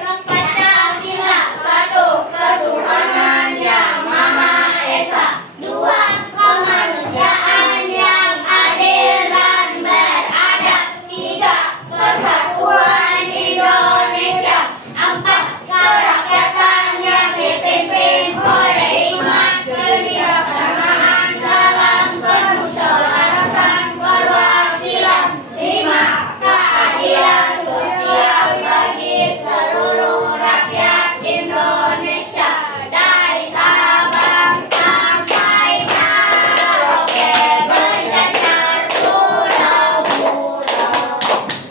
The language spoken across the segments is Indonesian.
Pancasila, satu ketuhanan yang Maha Esa, dua kemanusiaan yang adil dan beradab, tiga persatuan Indonesia, empat kerakyatan yang dipimpin oleh hikmat kebijaksanaan dalam permusyawaratan perwakilan, lima keadilan sosial bagi seluruh rakyat Indonesia dari Sabang sampai Merauke, berjajar pulau-pulau,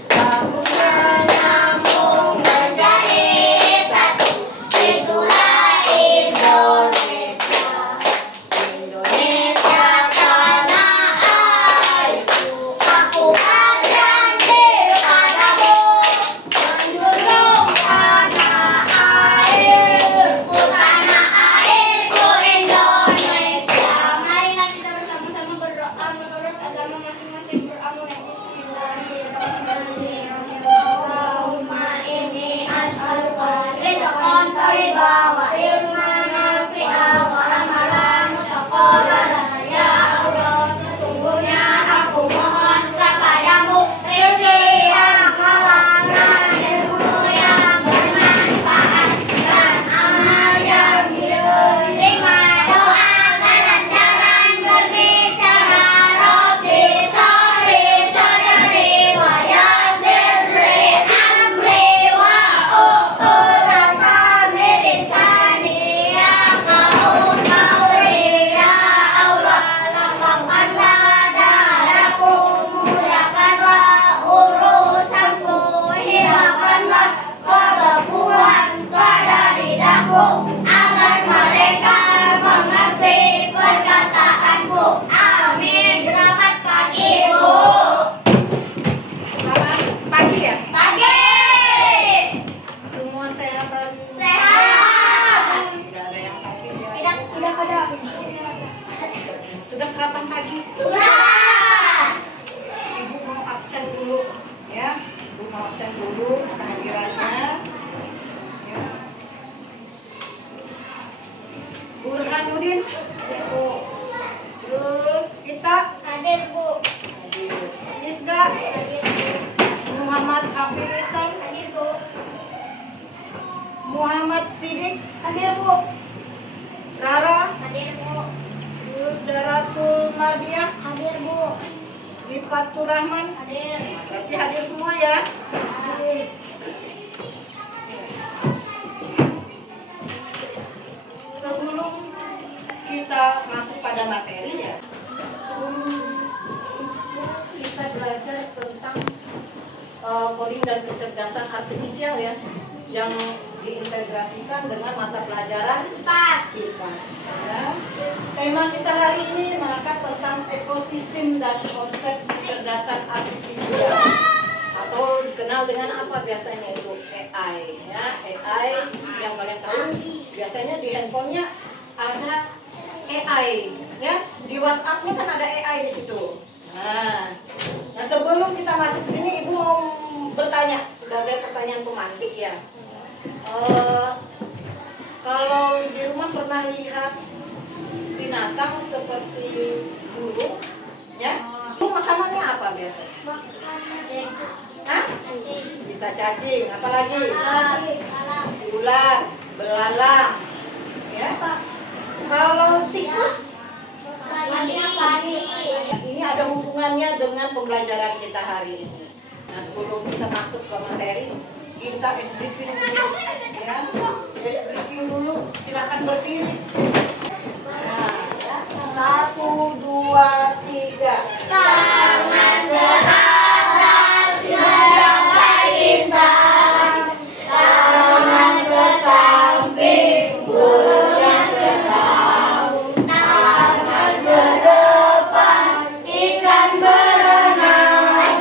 sambungan nyambung menjadi satu, itulah Indonesia. Indonesia tanah airku, aku berjanji padamu, menjunjung tanah airku Indonesia. Marilah kita bersama-sama berdoa menurut agama masing-masing. Bismillahirrahmanirrahim. Allahumma inni as'aluka rizqan thayyiban wa ilman nafi'an wa amalan mutaqabbalan. Ya Allah, sesungguhnya aku mohon kepadamu rezeki yang halal dan ilmu yang bermanfaat dan amal yang diterima. Doa kelancaran berbicara, Rabbi sholli sadri wa yassirli amri wa uqdatan min lisani yafqahu qawli. Ya Allah, lapangkanlah dadaku, mudahkanlah urusanku, hilangkanlah kebekuan pada lidahku, agar mereka mengerti perkataanku. Amin. Selamat pagi, Bu. Selamat pagi ya. Pagi. Semua sehat dan Sehat. tidak ada yang sakit ya. Tidak ada. Sudah sarapan pagi. Sudah. Ibu mau absen dulu ya. Ibu mau absen dulu kehadirannya. Ya. Burhanuddin. Bu. Terus kita Hadir, Bu. hadir. Isga. Hadir, Bu. Muhammad Hafisan. Hadir, Bu. Muhammad Sidik. Hadir Bu. Rara. Hadir, Bu. Terus Daratul Mardiah. Hadir, Bu. Rifatur Rahman. Hadir. Berarti hadir semua ya. Hadir. Sebelum kita masuk pada materi ya, sebelum kita belajar tentang coding dan kecerdasan artifisial ya, yang diintegrasikan dengan mata pelajaran Pas. IPAS. Ya. Tema kita hari ini mengangkat tentang ekosistem dan konsep kecerdasan artifisial atau dikenal dengan apa biasanya itu AI. Ya, AI yang kalian tahu biasanya di handphonenya ada AI, ya di WhatsApp-nya kan ada AI di situ. Nah sebelum kita masuk ke sini, Ibu mau bertanya sebagai pertanyaan pemantik ya. Kalau di rumah pernah lihat binatang seperti burung, ya? Itu makanannya apa biasanya? Hah? Bisa cacing, apalagi? Ular, belalang, ya? Kalau tikus, ini ada hubungannya dengan pembelajaran kita hari ini. Nah sebelum kita masuk ke materi, kita briefing dulu, ya? Briefing dulu, silakan berdiri. Nah, 1, 2, 3. Tangan ke atas, menggapai bintang. Tangan ke samping, burungnya terbang. Tangan ke depan, ikan berenang.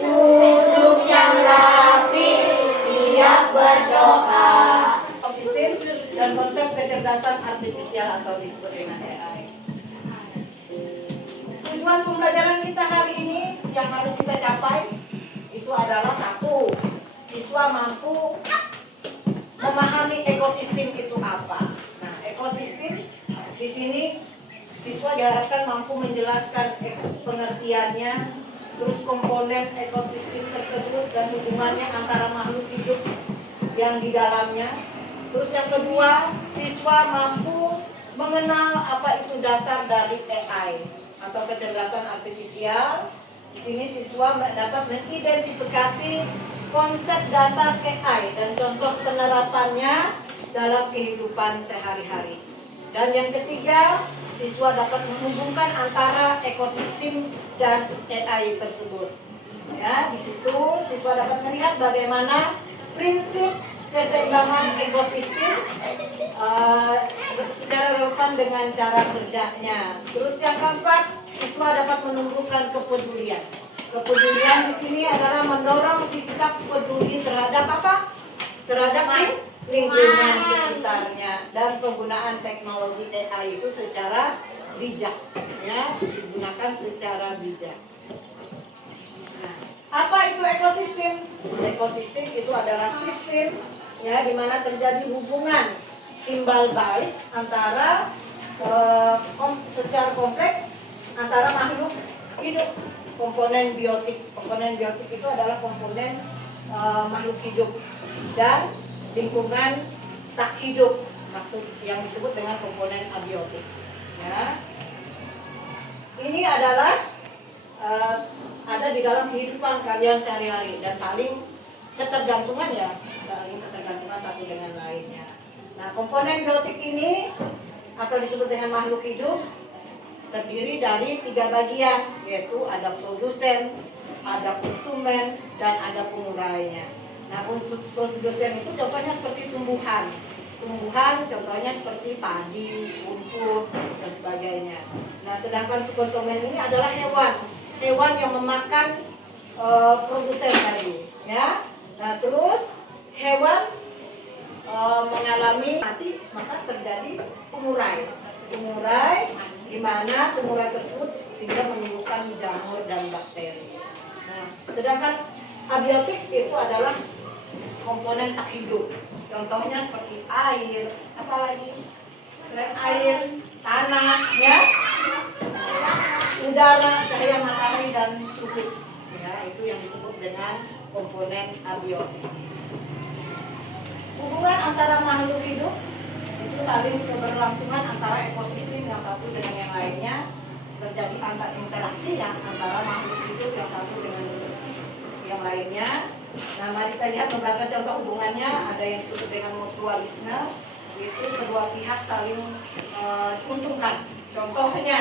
Duduk yang rapi, siap berdoa. Sistem dan konsep kecerdasan artifisial atau disebut dengan AI. Tujuan pembelajaran kita hari ini yang harus kita capai itu adalah 1, siswa mampu memahami ekosistem itu apa. Nah, ekosistem di sini siswa diharapkan mampu menjelaskan pengertiannya, terus komponen ekosistem tersebut dan hubungannya antara makhluk hidup yang di dalamnya. Terus yang kedua, siswa mampu mengenal apa itu dasar dari AI atau kecerdasan artifisial. Di sini siswa dapat mengidentifikasi konsep dasar AI dan contoh penerapannya dalam kehidupan sehari-hari. Dan yang ketiga, siswa dapat menghubungkan antara ekosistem dan AI tersebut. Ya, di situ siswa dapat melihat bagaimana prinsip keseimbangan ekosistem secara relevan dengan cara kerjanya. Terus yang keempat, siswa dapat menumbuhkan kepedulian. Kepedulian di sini adalah mendorong sikap peduli terhadap apa? Terhadap lingkungan sekitarnya dan penggunaan teknologi AI itu secara bijak, ya, digunakan secara bijak. Nah, apa itu ekosistem? Ekosistem itu adalah sistem, ya, di mana terjadi hubungan timbal balik antara secara kompleks antara makhluk hidup. Komponen biotik itu adalah komponen makhluk hidup dan lingkungan tak hidup, maksud yang disebut dengan komponen abiotik. Ya, ini adalah ada di dalam kehidupan kalian sehari-hari dan saling ketergantungan, ya, saling ketergantungan satu dengan lainnya. Nah, komponen biotik ini atau disebut dengan makhluk hidup terdiri dari 3 bagian, yaitu ada produsen, ada konsumen, dan ada pengurainya. Nah, produsen itu contohnya seperti tumbuhan. Tumbuhan contohnya seperti padi, rumput, dan sebagainya. Nah, sedangkan konsumen ini adalah hewan. Hewan yang memakan produsen tadi, ya. Nah, terus hewan mengalami mati, maka terjadi pengurai. Pengurai di mana pengurai tersebut sehingga menimbulkan jamur dan bakteri. Nah, sedangkan abiotik itu adalah komponen tak hidup. Contohnya seperti air, apalagi selain air, tanah, ya, udara, cahaya matahari dan suhu. Ya, itu yang disebut dengan komponen abiotik. Hubungan antara makhluk hidup itu saling keberlangsungan antara ekosistem yang satu dengan yang lainnya, terjadi antar interaksi yang antara makhluk hidup yang satu dengan yang lainnya. Nah, mari kita lihat beberapa contoh hubungannya. Ada yang disebut dengan mutualisme, yaitu kedua pihak saling diuntungkan. Contohnya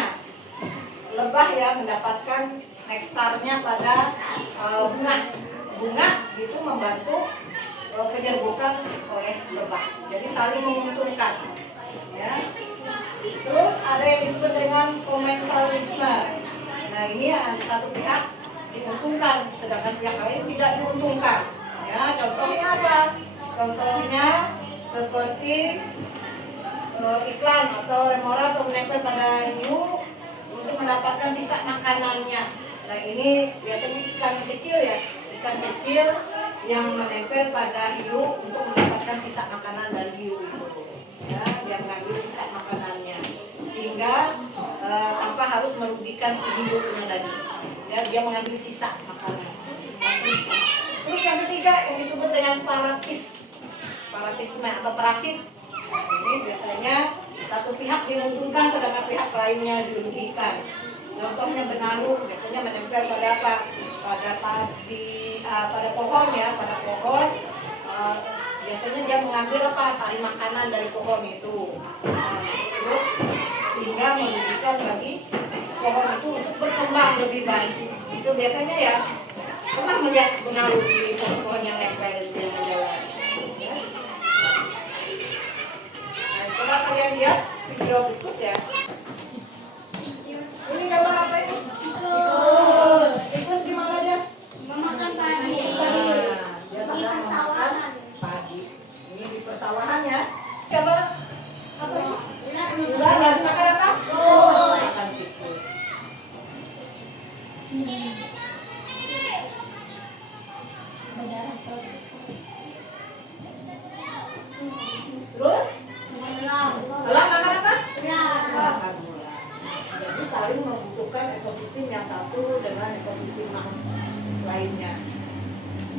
lebah ya mendapatkan nektarnya pada bunga itu membantu penyerbukan oleh lebah. Jadi saling menguntungkan. Ya. Terus ada yang disebut dengan komensalisme. Nah, ini satu pihak diuntungkan, sedangkan pihak lain tidak diuntungkan. Ya, contohnya apa? Contohnya seperti iklan atau remoral atau menempel pada hiu untuk mendapatkan sisa makanannya. Nah, ini biasanya ikan kecil, ya, ikan kecil yang menempel pada hiu untuk mendapatkan sisa makanan dari hiu itu. Ya, dia mengambil sisa makanannya sehingga tanpa harus merugikan si hiunya tadi. Ya, dia mengambil sisa makanan. Terus yang ketiga yang disebut dengan paratisme atau parasit. Nah, ini biasanya satu pihak diuntungkan sedangkan pihak lainnya dirugikan. Contohnya benalu biasanya menempel pada apa? Pada padi, pada pohon, ya, pada pohon. Biasanya dia mengambil apa? Sari makanan dari pohon itu. Terus sehingga merugikan bagi pohon itu untuk berkembang lebih baik. Itu biasanya, ya, pernah melihat benalu di pohon-pohon yang nempel itu yang jalan. Nah, coba kalian lihat video berikut, ya. Ini gambar apa ini? Tikus gimana dia? Memakan padi. Dia sedang memakan padi. Ini di persawahan, ya. Gambar apa ini? Ular lagi makan apa? Makan tikus. Terus Elang. elang makan apa? Elang. Makan ular. Jadi saling membutuhkan ekosistem yang satu dengan ekosistem lainnya.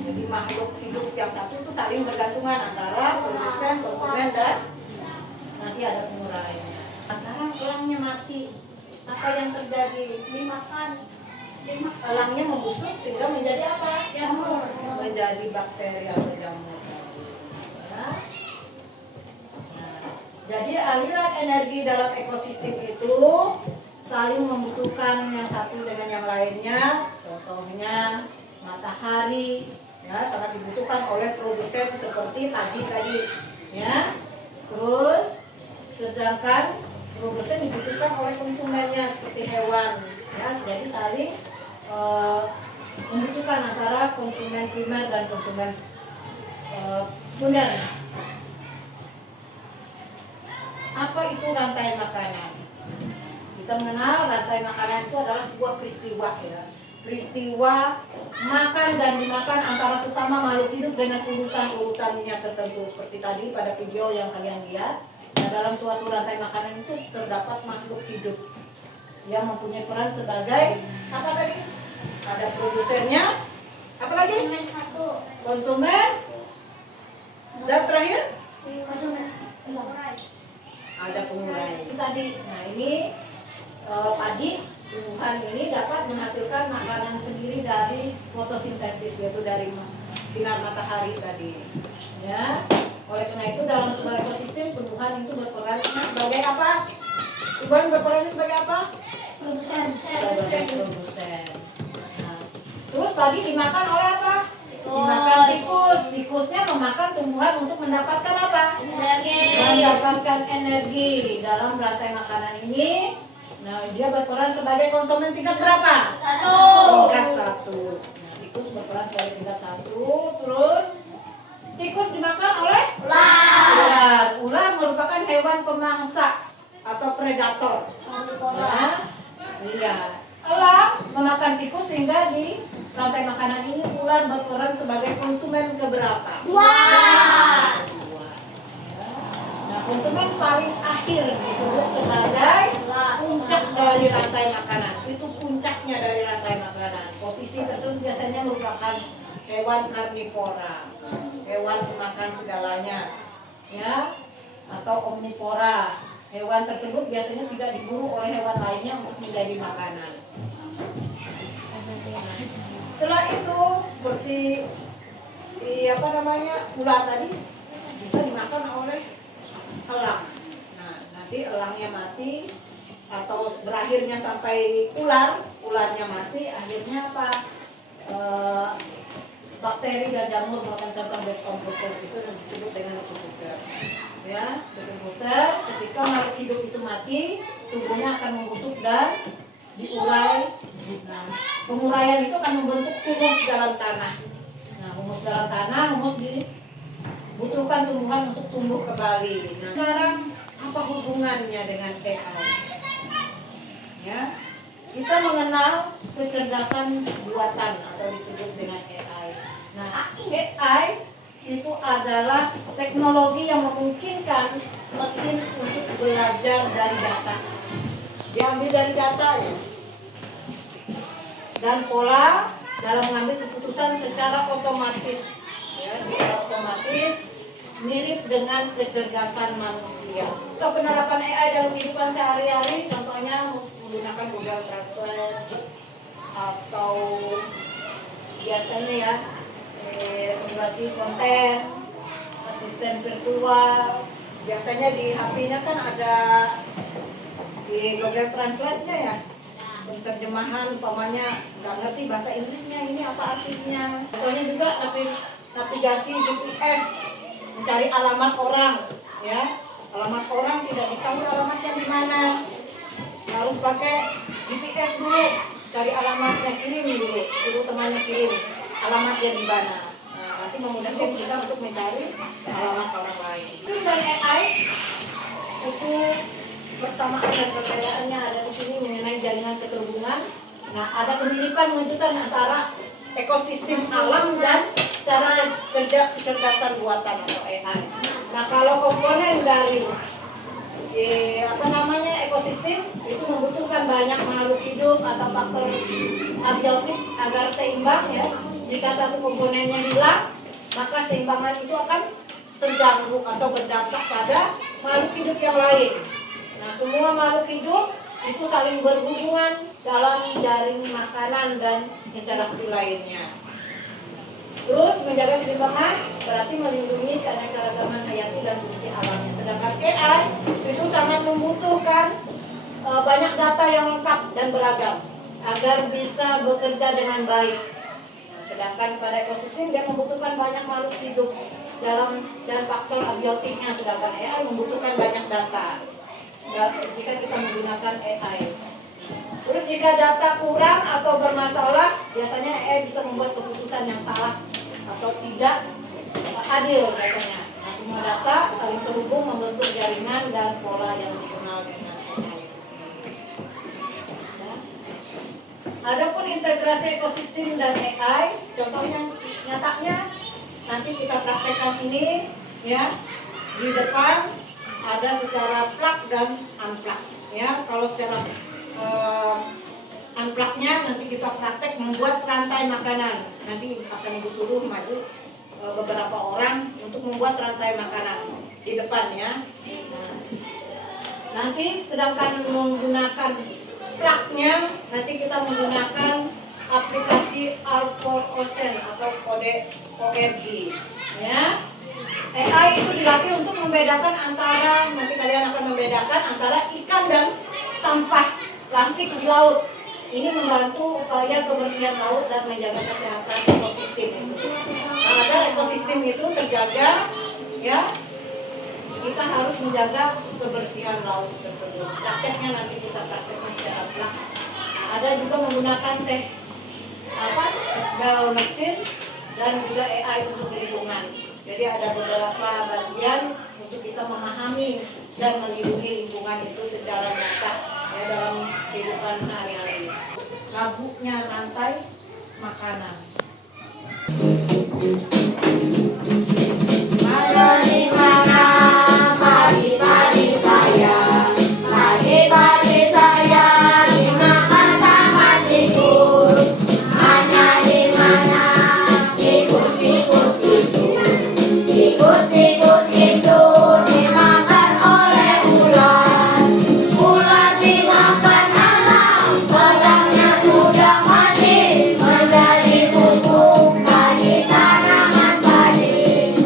Jadi makhluk hidup yang satu itu saling bergantungan antara produsen, konsumen, dan nanti ada penguraiannya. Nah, sekarang elangnya mati, apa yang terjadi? Dimakan. Elangnya membusuk sehingga menjadi apa? Jamur. Menjadi bakteri atau jamur. Ya. Nah, jadi aliran energi dalam ekosistem itu saling membutuhkan yang satu dengan yang lainnya. Contohnya matahari, ya, sangat dibutuhkan oleh produsen seperti padi tadi, ya. Terus sedangkan produsen dibutuhkan oleh konsumennya seperti hewan, ya. Jadi saling membutuhkan antara konsumen primer dan konsumen sekunder. Apa itu rantai makanan? Kita mengenal rantai makanan itu adalah sebuah peristiwa, ya. Peristiwa makan dan dimakan antara sesama makhluk hidup dengan urutan-urutannya tertentu. Seperti tadi pada video yang kalian lihat, nah, dalam suatu rantai makanan itu terdapat makhluk hidup yang mempunyai peran sebagai apa tadi? Ada produsennya, apa lagi? Konsumen satu. Konsumen, dan terakhir Konsumen. Pengurai. ada pengurai. Itu tadi. Nah, ini padi tumbuhan ini dapat menghasilkan makanan sendiri dari fotosintesis, yaitu dari sinar matahari tadi. Ya. Oleh karena itu dalam sebuah ekosistem tumbuhan itu berperan sebagai apa? Tumbuhan berperan sebagai apa? Produsen. Sebagai produsen. Nah, terus padi dimakan oleh apa? Tikus. Dimakan tikus. Tikusnya memakan tumbuhan untuk mendapatkan apa? Energi. Mendapatkan energi dalam rantai makanan ini. Nah, dia berperan sebagai konsumen tingkat berapa? Satu. Tingkat 1. Nah, tikus berperan sebagai tingkat 1. Terus tikus dimakan oleh ular. Ular merupakan hewan pemangsa atau predator. Nah, iya. Elang memakan tikus sehingga di rantai makanan ini ular berperan sebagai konsumen keberapa? Dua. Nah, konsumen paling akhir disebut sebagai puncak dari rantai makanan. Itu puncaknya dari rantai makanan. Posisi tersebut biasanya merupakan hewan karnivora, hewan pemakan segalanya, ya, atau omnivora. Hewan tersebut biasanya tidak diburu oleh hewan lainnya untuk menjadi makanan. Setelah itu seperti ular tadi bisa dimakan oleh elang. Nah, nanti elangnya mati atau berakhirnya sampai ularnya mati, akhirnya apa? Bakteri dan jamur melakukan contoh decomposer, itu yang disebut dengan decomposer. Ya, decomposer ketika makhluk hidup itu mati, tubuhnya akan membusuk dan diurai. Nah, penguraian itu akan membentuk humus dalam tanah. Nah, humus dalam tanah, humus dibutuhkan tumbuhan untuk tumbuh kembali. Nah, sekarang apa hubungannya dengan AI? Ya, kita mengenal kecerdasan buatan atau disebut dengan AI. Nah, AI itu adalah teknologi yang memungkinkan mesin untuk belajar dari data. Diambil dari data, ya. Dan pola dalam mengambil keputusan secara otomatis, ya, secara otomatis mirip dengan kecerdasan manusia. Untuk penerapan AI dalam kehidupan sehari-hari, contohnya menggunakan Google Translate atau biasanya ya regulasi konten, asisten virtual. Biasanya di HP-nya kan ada di Google Translate-nya, ya, terjemahan, umpamanya nggak ngerti bahasa Inggrisnya ini apa artinya. Contohnya juga navigasi GPS, mencari alamat orang, ya, alamat orang tidak diketahui alamatnya di mana, harus pakai GPS dulu, cari alamatnya, kirim dulu, suruh temannya kirim alamatnya di mana. Nah, nanti memudahkan kita untuk mencari alamat orang lain. Dan AI itu persamaan dan perbedaannya ada di sini mengenai jaringan keterhubungan. Nah, ada kemiripan menunjukkan antara ekosistem alam dan cara kerja kecerdasan buatan atau AI. Nah, kalau komponen dari ekosistem itu membutuhkan banyak makhluk hidup atau faktor abiotik agar seimbang ya. Jika satu komponennya hilang, maka seimbangan itu akan terganggu atau berdampak pada makhluk hidup yang lain. Nah, semua makhluk hidup itu saling berhubungan dalam jaring makanan dan interaksi lainnya. Terus menjaga keseimbangan berarti melindungi keanekaragaman hayati dan fungsi alamnya. Sedangkan AI itu sangat membutuhkan banyak data yang lengkap dan beragam agar bisa bekerja dengan baik. Nah, sedangkan pada ekosistem dia membutuhkan banyak makhluk hidup dan faktor abiotiknya, sedangkan AI membutuhkan banyak data. Jika kita menggunakan AI. Terus jika data kurang atau bermasalah, biasanya AI bisa membuat keputusan yang salah atau tidak adil biasanya. Nah, semua data saling terhubung membentuk jaringan dan pola yang dikenal dengan AI. Adapun integrasi ekosistem dan AI, contohnya nyatanya nanti kita praktekkan ini ya. Di depan ada secara plug dan unplug ya. Kalau secara unplug-nya nanti kita praktek membuat rantai makanan. Nanti akan Ibu suruh maju beberapa orang untuk membuat rantai makanan di depan ya. Nah, nanti sedangkan menggunakan plug-nya, nanti kita menggunakan aplikasi R4Ocean atau kode ORG ya. AI itu dilatih untuk membedakan antara, nanti kalian akan membedakan antara ikan dan sampah plastik di laut. Ini membantu upaya kebersihan laut dan menjaga kesehatan ekosistem itu. Nah, agar ekosistem itu terjaga, ya, kita harus menjaga kebersihan laut tersebut. Prakteknya nanti kita praktekkan secara plak. Nah, ada juga menggunakan geomexin dan juga AI untuk lingkungan. Jadi ada beberapa bagian untuk kita memahami dan melindungi lingkungan itu secara nyata ya dalam kehidupan sehari-hari. Lagunya rantai makanan. Pagi mana pagi-pagi saya, pagi-pagi saya dimakan sama tikus. Hanya di mana tikus-tikus itu, tikus-tikus itu dimakan oleh ular. Ular dimakan anak, pedangnya sudah mati, menjadi pupuk bagi tanaman padi.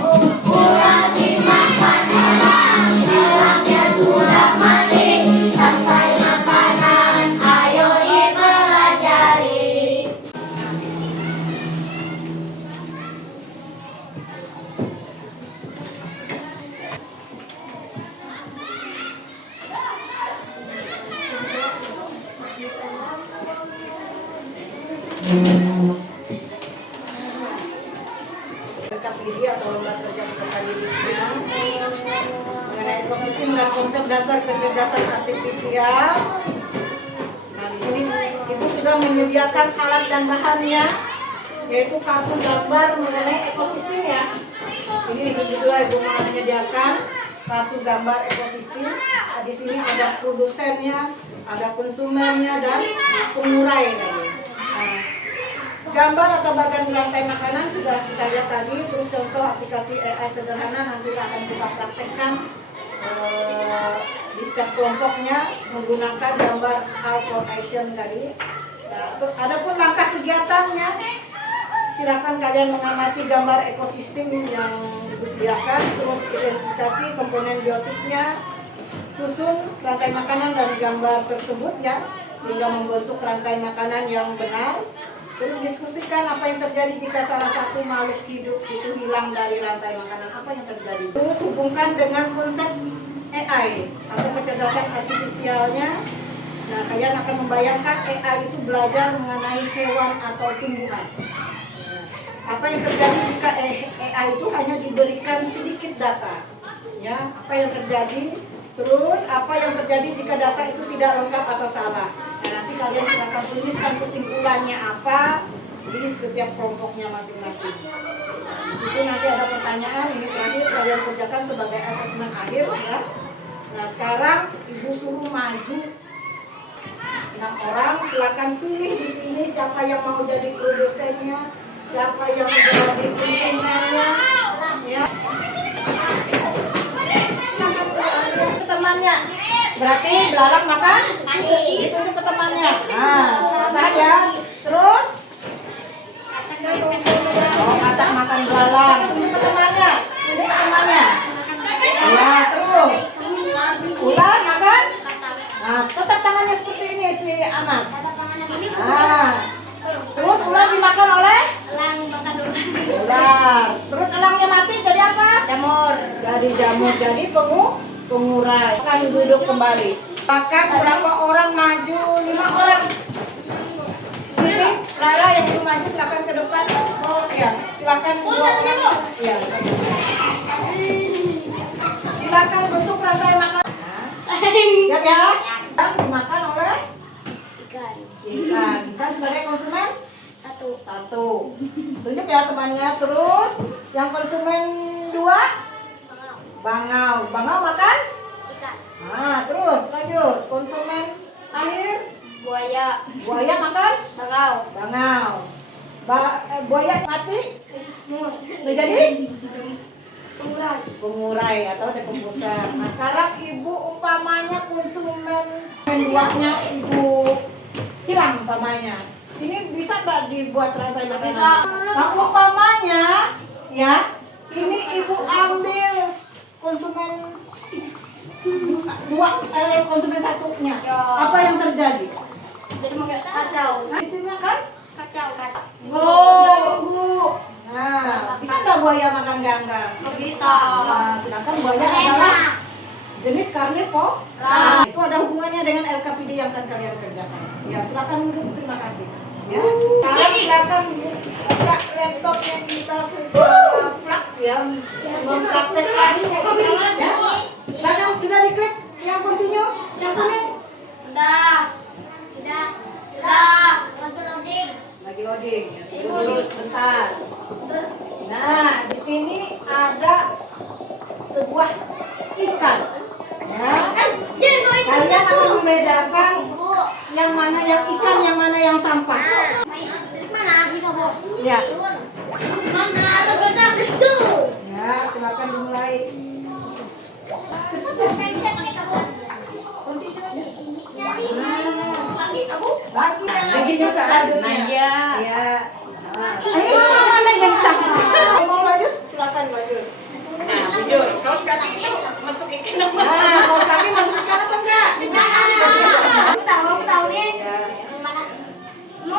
Ular dimakan anak, pedangnya sudah mati, rantai makanan, ayo dipelajari. Lengkap diri atau lembar kerja peserta didiknya mengenai ekosistem dan konsep dasar kecerdasan artifisial. Nah, di sini Ibu sudah menyediakan alat dan bahannya, yaitu kartu gambar mengenai ekosistem ya. Ini juga Ibu menyediakan kartu gambar ekosistem. Nah, di sini ada produsennya, ada konsumennya dan pengurai. Nah, gambar atau bagan rantai makanan sudah kita lihat tadi. Terus contoh aplikasi AI sederhana nanti akan kita praktekkan di setiap kelompoknya menggunakan gambar R4Ocean tadi. Nah, adapun langkah kegiatannya, silakan kalian mengamati gambar ekosistem yang disediakan, terus identifikasi komponen biotiknya, susun rantai makanan dan gambar tersebut ya, sehingga membentuk rantai makanan yang benar. Terus diskusikan apa yang terjadi jika salah satu makhluk hidup itu hilang dari rantai makanan, apa yang terjadi. Terus hubungkan dengan konsep AI atau kecerdasan artifisialnya. Nah, kalian akan membayangkan AI itu belajar mengenai hewan atau tumbuhan. Nah, apa yang terjadi jika AI itu hanya diberikan sedikit data? Ya, apa yang terjadi? Terus apa yang terjadi jika data itu tidak lengkap atau salah? Nah, nanti kalian silakan tuliskan kesimpulannya apa di setiap kelompoknya masing-masing. situ nanti ada pertanyaan, ini terakhir kalian kerjakan sebagai asesmen akhir ya. Nah sekarang ibu suruh maju 6 orang, silakan pilih di sini siapa yang mau jadi produsennya, siapa yang jadi konsumennya, ya. Silakan pilih ke temannya. Berarti belalang makan, ditunjuk ke temannya. Nah, makan ya. Terus, oh katak makan belalang, tunjuk ke temannya, tunjuk ke temannya. Ya, terus, ular makan. Nah, tetap tangannya seperti ini si anak. Nah, terus ular dimakan oleh ular. Terus elangnya mati jadi apa? Jamur. Jadi jamur, jadi pengurai. Akan duduk kembali. Bahkan berapa orang maju? 5 orang. Sini, Lara yang belum maju silakan ke depan. Oh ya, silakan 2 orang. Ya, silakan bentuk rantai makan. Siap ya? Yang dimakan oleh Ikan. ikan. Ikan sebagai konsumen Satu. tunjuk ya temannya. Terus yang konsumen 2 bangau makan. Ikan. Nah terus lanjut konsumen akhir buaya makan bangau. Buaya mati nggak jadi pengurai atau dekomposer. Nah sekarang ibu umpamanya konsumen 2-nya ibu hilang umpamanya, ini bisa nggak dibuat rantai makanan? Bisa. Nah umpamanya ya, ini ibu ambil konsumen konsumen satunya, Ya. apa yang terjadi? Jadi mau kacau. Nah, istimewa kan? Kacau. Ganggu. Nah, bisa nggak buaya makan ganggang? Nggak bisa. Nah, sedangkan buaya adalah jenis karnivora. Nah, itu ada hubungannya dengan LKPD yang akan kalian kerjakan. Ya, silakan duduk. Terima kasih. Ya. Sekarang silakan buka laptop yang kita sudah plug ya, mempraktekkan. Ya. Silakan sudah diklik yang continue, yang kuning. Sudah. Lagi loading. Ya. Tunggu sebentar. Nah, di sini ada sebuah ikan. Ya. Kalian akan membedakan yang mana yang ikan, yang mana yang sampah. Ya. Ya, silakan dimulai. Cepat ya. Lagi juga selanjutnya. Ya. Ini mana yang sampah? Mau lanjut? Silakan lanjut. Nah, bujur, kaos kaki itu masuk ikan apa? Nah, kaos kaki masuk ikan apa enggak? Aku tahu nih. Ya. No.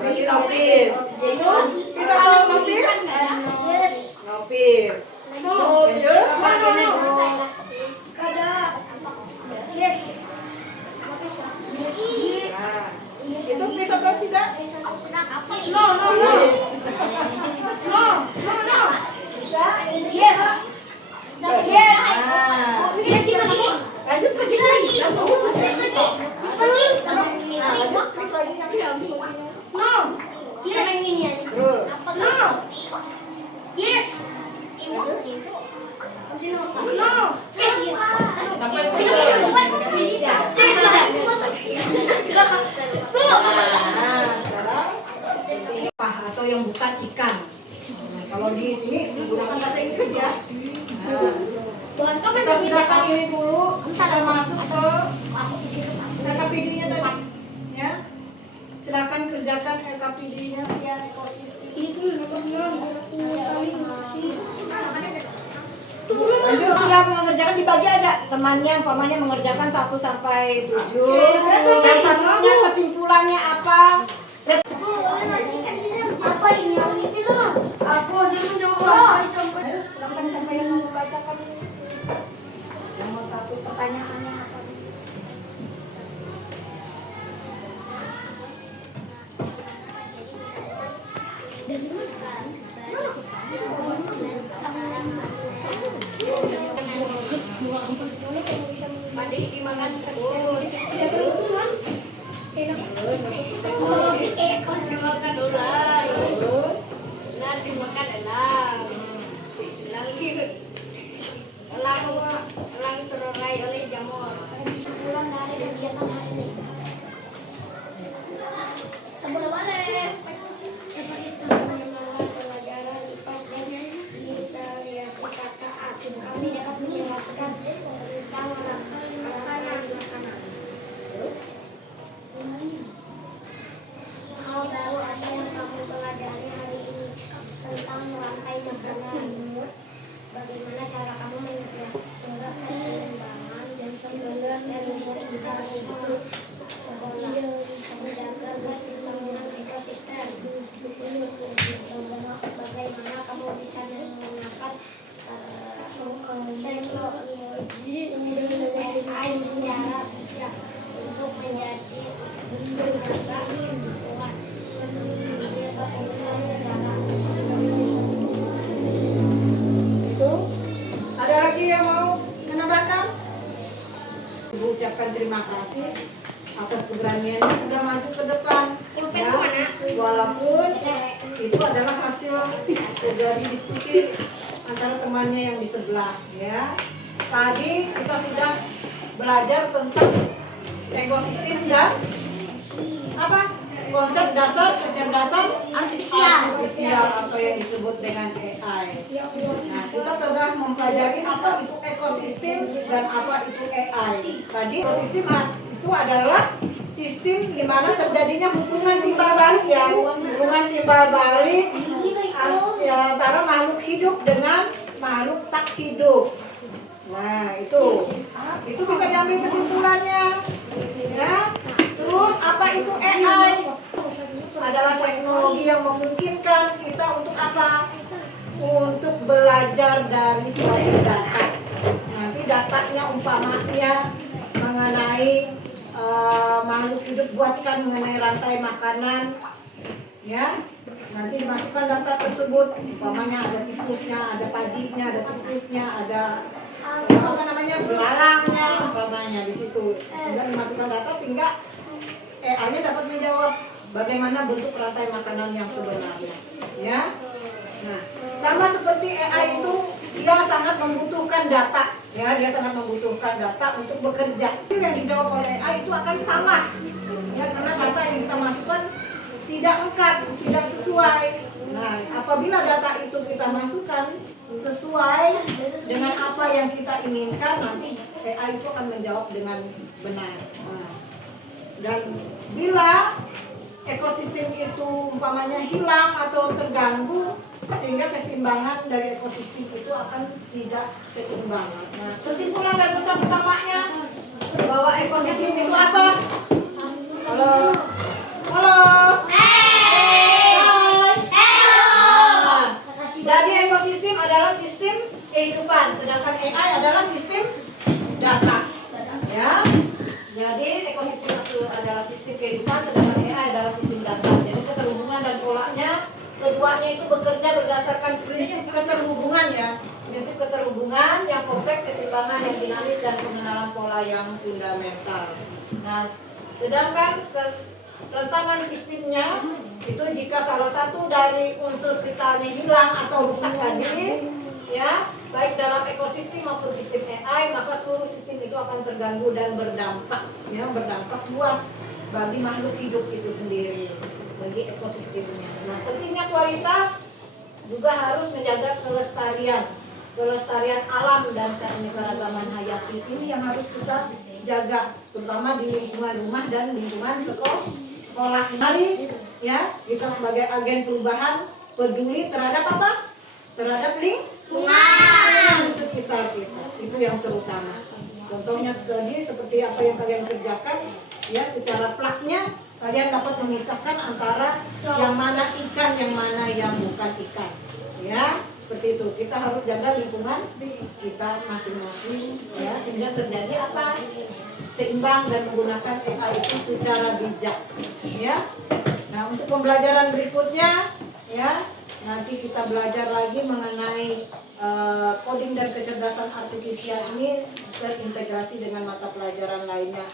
Berarti nopis. Itu bisa kalau nopis? Nopis. Lanjut. Nah, itu bisa atau tidak? No. Bisa? Yes. Nah, lanjut pergi lagi. Nah, lanjut klik lagi yang terus. Sampai Nah, sekarang paha atau yang bukan ikan. Nah, kalau di sini menggunakan bahasa Inggris ya. Nah, kita sudahkan ini dulu. Kita masuk ke LKPD-nya tadi. Ya. Silakan kerjakan LKPD-nya ya ekosistem. Lanjut, sudah mengerjakan dibagi aja temannya, umpamanya mengerjakan 1 sampai 7. Dan satunya kesimpulannya apa? Apa ini? Aku jangan jawab. Ayo, silakan siapa yang mau membacakan nomor 1 pertanyaannya apa? Padi dimakan terus. Ekor dimakan ular. makanan. Hal baru apa yang kamu pelajari hari ini tentang rantai makanan? Bagaimana cara kamu menjaga keseimbangan dan sekolah menjaga keseimbangan ekosistem? Bagaimana kamu bisa menggunakan AI secara bijak untuk menjadi berharga lingkungan? Itu ada lagi yang mau menambahkan? Ibu ucapkan terima kasih atas keberaniannya sudah maju ke depan. Ya, walaupun itu adalah hasil dari diskusi antara temannya yang di sebelah. Ya, tadi kita sudah belajar tentang ekosistem dan apa? Konsep dasar kecerdasan artifisial atau yang disebut dengan AI. Nah, kita telah mempelajari apa itu ekosistem dan apa itu AI. Tadi ekosistem itu adalah sistem di mana terjadinya hubungan timbal balik ya, hubungan timbal balik antara makhluk hidup dengan makhluk tak hidup. Nah, itu bisa diambil kesimpulannya. Ya. Terus apa itu AI? Adalah teknologi yang memungkinkan kita untuk apa? Untuk belajar dari suatu data. Nanti datanya umpamanya mengenai makhluk hidup buatkan mengenai rantai makanan, ya. Nanti dimasukkan data tersebut, umpamanya ada tikusnya, ada padinya, ada tikusnya, ada apa namanya belalangnya, umpamanya di situ. Kemudian dimasukkan data sehingga AI-nya dapat menjawab bagaimana bentuk rantai makanan yang sebenarnya, ya. Nah, sama seperti AI itu dia sangat membutuhkan data, ya, dia sangat membutuhkan data untuk bekerja. Yang dijawab oleh AI itu akan salah, ya, karena data yang kita masukkan tidak lengkap, tidak sesuai. Nah, apabila data itu kita masukkan sesuai dengan apa yang kita inginkan, nanti AI itu akan menjawab dengan benar. Nah, dan bila ekosistem itu umpamanya hilang atau terganggu, sehingga keseimbangan dari ekosistem itu akan tidak seimbang. Nah, kesimpulan dan pesan utamanya bahwa ekosistem itu apa? Halo, halo. Nah, jadi ekosistem adalah sistem kehidupan, sedangkan AI adalah sistem data. Ya. Jadi ekosistem itu adalah sistem kehidupan, sedangkan AI adalah sistem data. Jadi keterhubungan dan polanya, keduanya itu bekerja berdasarkan prinsip keterhubungan ya. Prinsip keterhubungan yang kompleks, keseimbangan yang dinamis, dan pengenalan pola yang fundamental. Nah, sedangkan kerentanan sistemnya itu jika salah satu dari unsur vitalnya hilang atau rusak tadi, ya, baik dalam ekosistem maupun sistem AI, maka seluruh sistem itu akan terganggu dan berdampak, ya, berdampak luas bagi makhluk hidup itu sendiri, bagi ekosistemnya. Nah, pentingnya kualitas juga harus menjaga kelestarian alam dan keanekaragaman hayati ini yang harus kita jaga, terutama di lingkungan rumah dan lingkungan sekolah. Mari, ya, kita sebagai agen perubahan peduli terhadap apa? Terhadap lingkungan sekitar kita. Itu yang terutama. Contohnya tadi seperti apa yang kalian kerjakan, ya, secara plaknya kalian dapat memisahkan antara yang mana ikan, yang mana yang bukan ikan. Ya, seperti itu. Kita harus jaga lingkungan kita masing-masing, ya, sehingga terjadi apa? Seimbang dan menggunakan AI itu secara bijak, ya. Nah, untuk pembelajaran berikutnya, ya, nanti kita belajar lagi mengenai coding dan kecerdasan artifisial ini terintegrasi dengan mata pelajaran lainnya,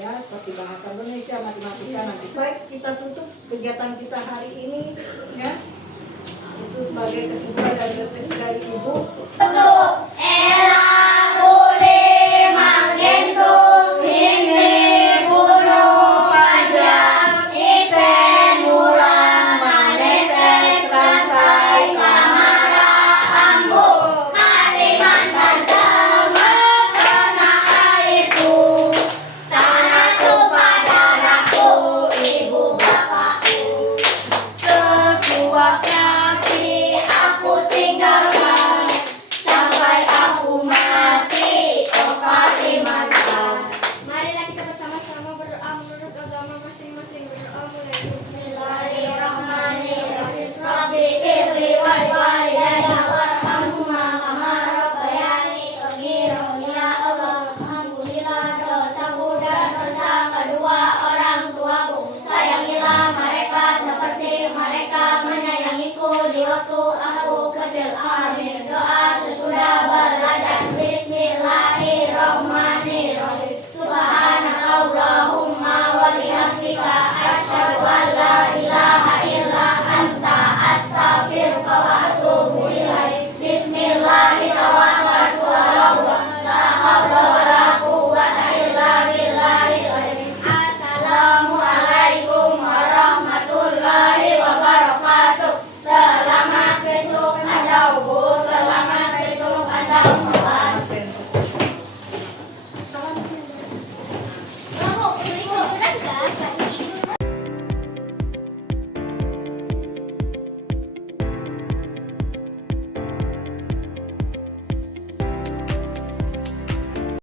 ya, seperti bahasa Indonesia, matematika nanti. Baik, kita tutup kegiatan kita hari ini, ya. Itu sebagai kesimpulan dari